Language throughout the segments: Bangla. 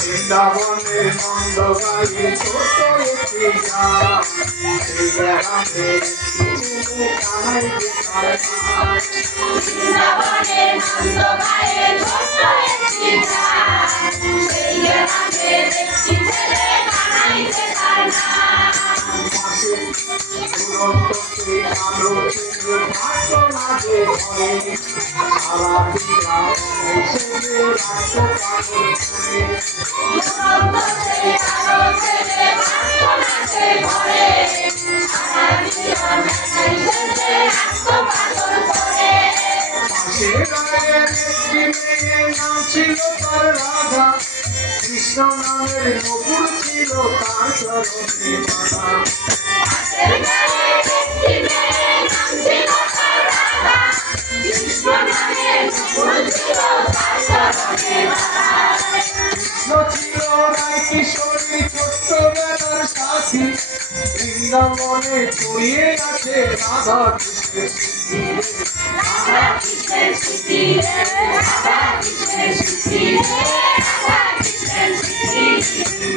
বৃন্দাবনের নন্দ গায়ে ছোট একটি গ্রাম, সেই গ্রামে কানাই তার নাম। বৃন্দাবনের নন্দ গায়ে ছোট একটি গ্রাম, সেই গ্রামে একটি ছেলে কানাই তার নাম। দুরন্ত সেই আলো চিনে থাকতো না যে ঘরে, সারা দিনা এসে রাখতো পাগল করে। দুরন্ত সেই আলো ছেলে থাকতো না যে ঘরে, সারা জীবন এসে রাখতো পাগল করে। পাশে গায়ের একটি মেয়ে নাম ছিল তার রাধা, কৃষ্ণ নামের নপুর ছিল তার চরণে বাঁধা। পাশের গায়ের একটি মেয়ের নাম ছিল তার রাধা, কৃষ্ণ নামের নূপুর ছিল তার চরণে বাঁধা। কৃষ্ণ ছিল রায় কিশোরী ছোট্টবেলার সাথী, বৃন্দাবনে ছড়িয়ে আছে রাধা কৃষ্ণের স্মৃতি। রাধা কৃষ্ণের স্মৃতি রে, রাধা কৃষ্ণের স্মৃতি রে, রাধা কৃষ্ণের স্মৃতি।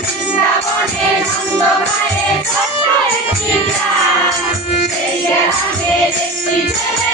বৃন্দাবনে নন্দ গায়ে ছোট্ট একটি গ্রাম, সেই গ্রামে একটি ছেলে